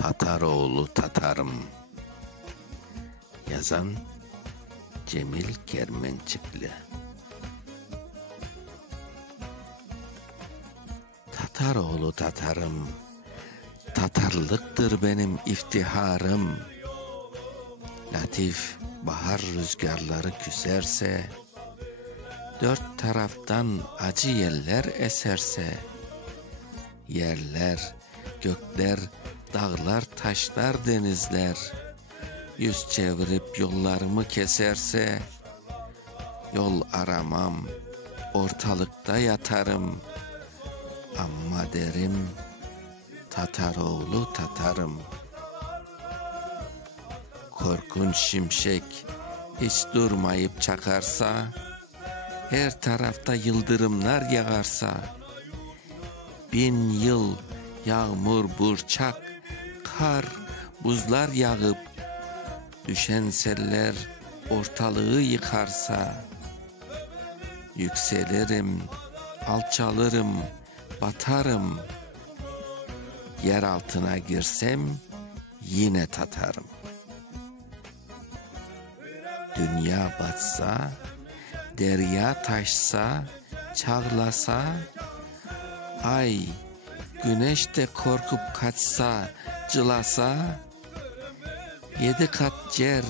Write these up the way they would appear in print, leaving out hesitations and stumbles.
Tataroğlu Tatarım. Yazan Cemil Kermençikli. Tataroğlu Tatarım, Tatarlıktır benim iftiharım. Latif bahar rüzgarları küserse, dört taraftan acı yeller eserse, yerler, gökler, dağlar, taşlar, denizler yüz çevirip yollarımı keserse, yol aramam, ortalıkta yatarım. Amma derim, Tataroğlu Tatarım. Korkunç şimşek hiç durmayıp çakarsa, her tarafta yıldırımlar yağarsa, 1000 yıl yağmur, burçak, kar, buzlar yağıp, düşen seller ortalığı yıkarsa, yükselirim, alçalırım, batarım. Yer altına girsem yine Tatarım. Dünya batsa, derya taşsa, çağlasa, ay, güneş de korkup kaçsa, cılasa, 7 kat yer,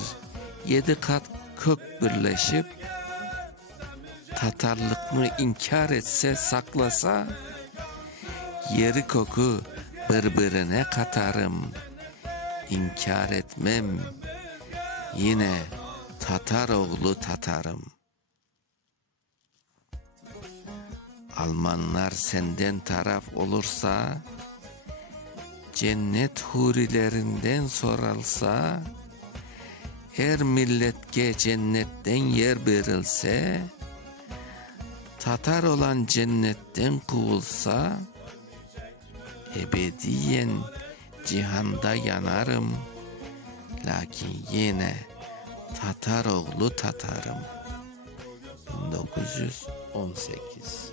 7 kat kök birleşip, Tatarlıkını inkar etse, saklasa, yeri koku birbirine katarım. İnkar etmem, yine Tataroğlu Tatarım. Almanlar senden taraf olursa, cennet hurilerinden sorulsa, her milletke cennetten yer verilse, Tatar olan cennetten kovulsa, ebediyen cihanda yanarım. Lakin yine Tataroğlu Tatarım. 1918.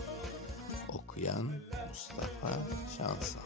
Okuyan Mustafa Şansal.